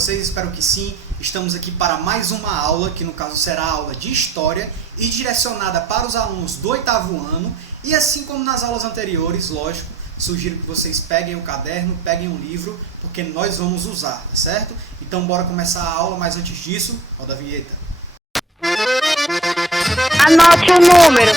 vocês? Espero que sim. Estamos aqui para mais uma aula, que no caso será a aula de História e direcionada para os alunos do 8º ano. E assim como nas aulas anteriores, lógico, sugiro que vocês peguem o caderno, peguem um livro, porque nós vamos usar, tá certo? Então bora começar a aula, mas antes disso, roda a vinheta. Anote o número.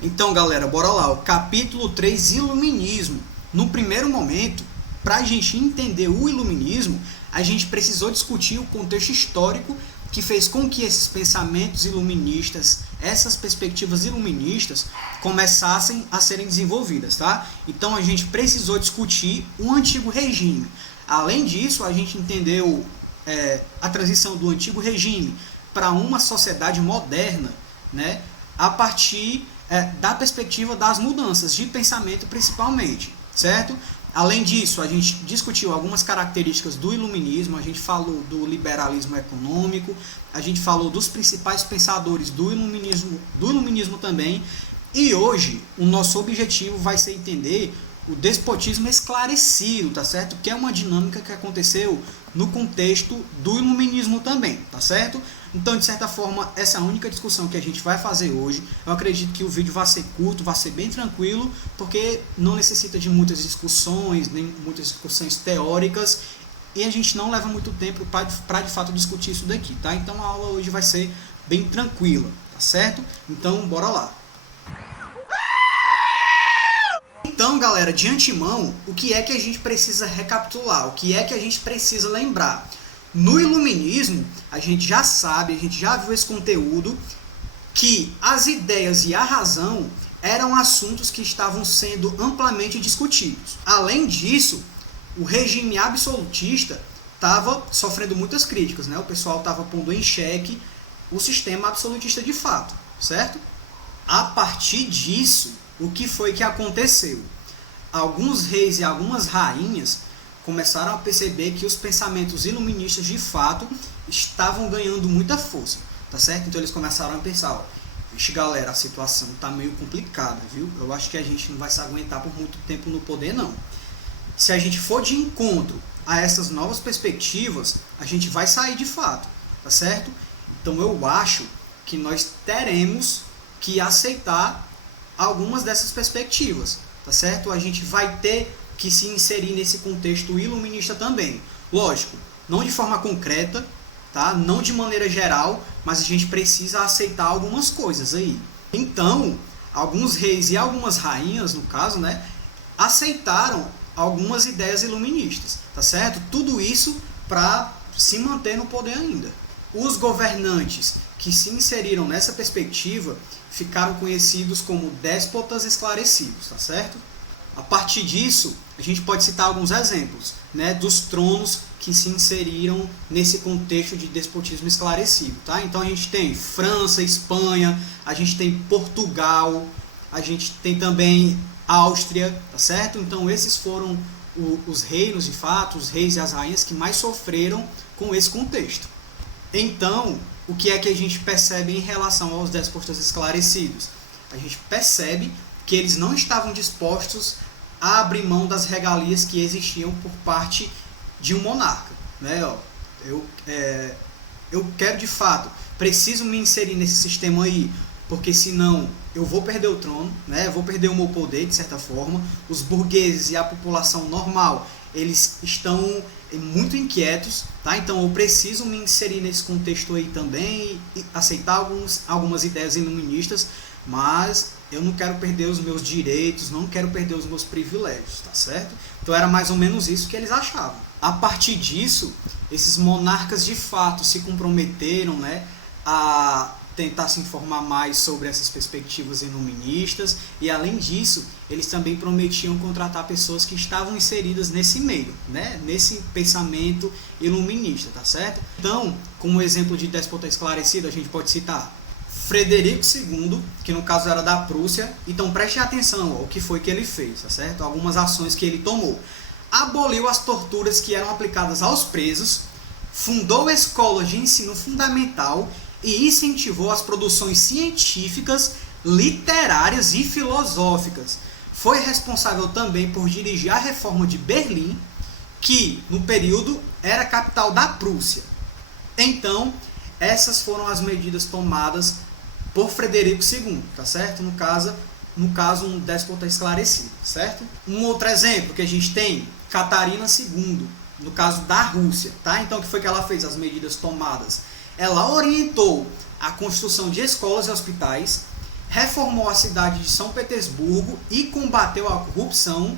Então galera, bora lá, o capítulo 3, Iluminismo. No primeiro momento, para a gente entender o iluminismo, a gente precisou discutir o contexto histórico que fez com que esses pensamentos iluministas, essas perspectivas iluministas, começassem a serem desenvolvidas, tá? Então a gente precisou discutir o antigo regime. Além disso, a gente entendeu a transição do antigo regime para uma sociedade moderna, né? A partir da perspectiva das mudanças de pensamento principalmente, certo? Além disso, a gente discutiu algumas características do iluminismo, a gente falou do liberalismo econômico, a gente falou dos principais pensadores do iluminismo também, e hoje o nosso objetivo vai ser entender o despotismo esclarecido, tá certo? Que é uma dinâmica que aconteceu no contexto do iluminismo também, tá certo? Então, de certa forma, essa é a única discussão que a gente vai fazer hoje. Eu acredito que o vídeo vai ser curto, vai ser bem tranquilo, porque não necessita de muitas discussões, nem muitas discussões teóricas, e a gente não leva muito tempo para de fato discutir isso daqui, tá? Então a aula hoje vai ser bem tranquila, tá certo? Então, bora lá. Então, galera, de antemão, o que é que a gente precisa recapitular? O que é que a gente precisa lembrar? No iluminismo, a gente já sabe, a gente já viu esse conteúdo, que as ideias e a razão eram assuntos que estavam sendo amplamente discutidos. Além disso, o regime absolutista estava sofrendo muitas críticas, né? O pessoal estava pondo em xeque o sistema absolutista de fato, certo? A partir disso, o que foi que aconteceu? Alguns reis e algumas rainhas começaram a perceber que os pensamentos iluministas de fato estavam ganhando muita força, tá certo? Então eles começaram a pensar, ó, vixe galera, a situação tá meio complicada, viu? Eu acho que a gente não vai se aguentar por muito tempo no poder não. Se a gente for de encontro a essas novas perspectivas, a gente vai sair de fato, tá certo? Então eu acho que nós teremos que aceitar algumas dessas perspectivas, tá certo? A gente vai ter que se inserir nesse contexto iluminista também. Lógico, não de forma concreta, tá? Não de maneira geral, mas a gente precisa aceitar algumas coisas aí. Então, alguns reis e algumas rainhas, no caso, né, aceitaram algumas ideias iluministas, tá certo? Tudo isso para se manter no poder ainda. Os governantes que se inseriram nessa perspectiva ficaram conhecidos como déspotas esclarecidos, tá certo? A partir disso, a gente pode citar alguns exemplos, né, dos tronos que se inseriram nesse contexto de despotismo esclarecido, tá? Então a gente tem França, Espanha, a gente tem Portugal, a gente tem também Áustria, tá certo? Então esses foram os reinos de fato, os reis e as rainhas que mais sofreram com esse contexto. Então, o que é que a gente percebe em relação aos déspotas esclarecidos? A gente percebe que eles não estavam dispostos a abrir mão das regalias que existiam por parte de um monarca, né? Eu quero de fato, preciso me inserir nesse sistema aí, porque senão eu vou perder o trono, né? Eu vou perder o meu poder de certa forma. Os burgueses e a população normal, eles estão muito inquietos, tá? Então eu preciso me inserir nesse contexto aí também e aceitar algumas ideias iluministas, mas eu não quero perder os meus direitos, não quero perder os meus privilégios, tá certo? Então era mais ou menos isso que eles achavam. A partir disso, esses monarcas de fato se comprometeram, né, a tentar se informar mais sobre essas perspectivas iluministas, e além disso, eles também prometiam contratar pessoas que estavam inseridas nesse meio, né, nesse pensamento iluminista, tá certo? Então, como exemplo de déspota esclarecido, a gente pode citar Frederico II, que no caso era da Prússia. Então preste atenção ao que foi que ele fez, tá certo? Algumas ações que ele tomou. Aboliu as torturas que eram aplicadas aos presos, fundou escolas de ensino fundamental e incentivou as produções científicas, literárias e filosóficas. Foi responsável também por dirigir a reforma de Berlim, que no período era capital da Prússia. Então, essas foram as medidas tomadas por Frederico II, tá certo? No caso um déspota esclarecido, certo? Um outro exemplo que a gente tem, Catarina II, no caso da Rússia, tá? Então, o que foi que ela fez? As medidas tomadas. Ela orientou a construção de escolas e hospitais, reformou a cidade de São Petersburgo e combateu a corrupção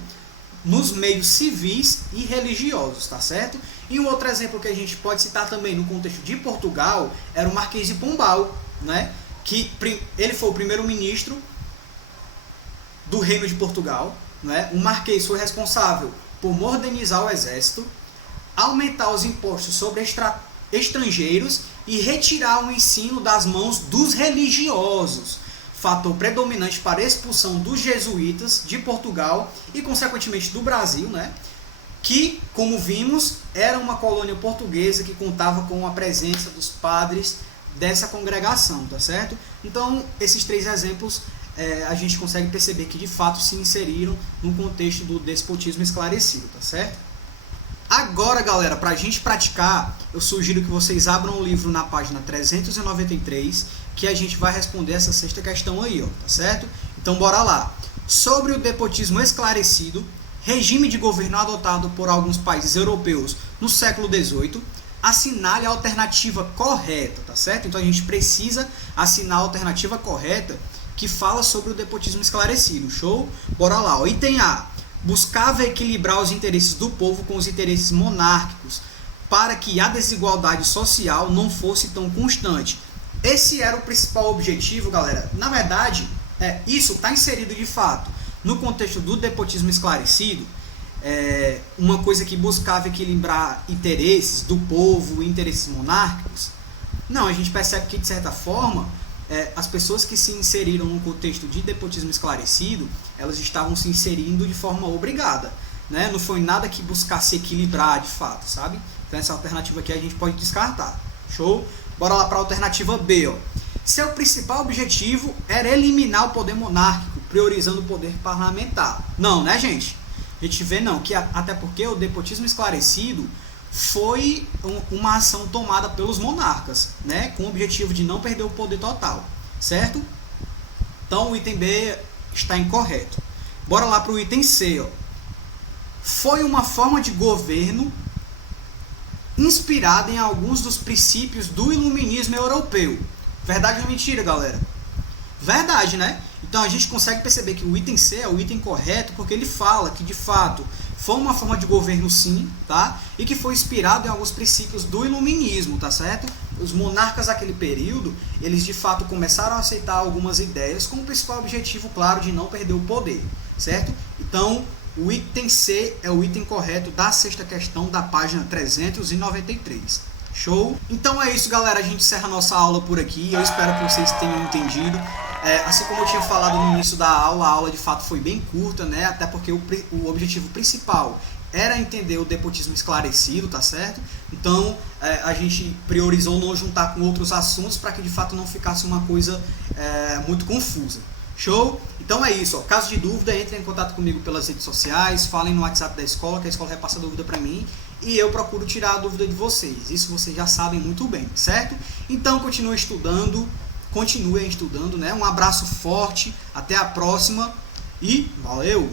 nos meios civis e religiosos, tá certo? E um outro exemplo que a gente pode citar também no contexto de Portugal era o Marquês de Pombal, né? Que ele foi o primeiro-ministro do Reino de Portugal, né? O Marquês foi responsável por modernizar o exército, aumentar os impostos sobre estrangeiros e retirar o ensino das mãos dos religiosos, fator predominante para a expulsão dos jesuítas de Portugal e, consequentemente, do Brasil, né? Que, como vimos, era uma colônia portuguesa que contava com a presença dos padres dessa congregação, tá certo? Então, esses três exemplos a gente consegue perceber que, de fato, se inseriram no contexto do despotismo esclarecido, tá certo? Agora, galera, para a gente praticar, eu sugiro que vocês abram o livro na página 393, que a gente vai responder essa sexta questão aí, ó, tá certo? Então, bora lá. Sobre o despotismo esclarecido, regime de governo adotado por alguns países europeus no século XVIII, assinale a alternativa correta, tá certo? Então, a gente precisa assinar a alternativa correta que fala sobre o despotismo esclarecido, show? Bora lá, ó. Item A. Buscava equilibrar os interesses do povo com os interesses monárquicos, para que a desigualdade social não fosse tão constante. Esse era o principal objetivo, galera. Na verdade, isso está inserido de fato no contexto do despotismo esclarecido, uma coisa que buscava equilibrar interesses do povo e interesses monárquicos. Não, a gente percebe que, de certa forma, as pessoas que se inseriram no contexto de despotismo esclarecido, elas estavam se inserindo de forma obrigada, né? Não foi nada que buscasse equilibrar de fato, sabe? Então essa alternativa aqui a gente pode descartar. Show? Bora lá para a alternativa B, ó. Seu principal objetivo era eliminar o poder monárquico, priorizando o poder parlamentar. Não, né, gente? A gente vê não, que até porque o despotismo esclarecido foi uma ação tomada pelos monarcas, né, com o objetivo de não perder o poder total, certo? Então o item B está incorreto. Bora lá para o item C, ó. Foi uma forma de governo inspirada em alguns dos princípios do iluminismo europeu. Verdade ou mentira, galera? Verdade, né? Então a gente consegue perceber que o item C é o item correto porque ele fala que, de fato, foi uma forma de governo, sim, tá? E que foi inspirado em alguns princípios do iluminismo, tá certo? Os monarcas daquele período, eles de fato começaram a aceitar algumas ideias com o principal objetivo, claro, de não perder o poder, certo? Então, o item C é o item correto da sexta questão da página 393. Show? Então é isso, galera. A gente encerra a nossa aula por aqui. Eu espero que vocês tenham entendido. Assim como eu tinha falado no início da aula, a aula de fato foi bem curta, né? Até porque o objetivo principal era entender o despotismo esclarecido, tá certo? Então a gente priorizou não juntar com outros assuntos para que de fato não ficasse uma coisa muito confusa. Show? Então é isso, ó. Caso de dúvida, entrem em contato comigo pelas redes sociais, falem no WhatsApp da escola, que a escola repassa a dúvida para mim e eu procuro tirar a dúvida de vocês. Isso vocês já sabem muito bem, certo? Então continuem estudando, né? Um abraço forte, até a próxima e valeu!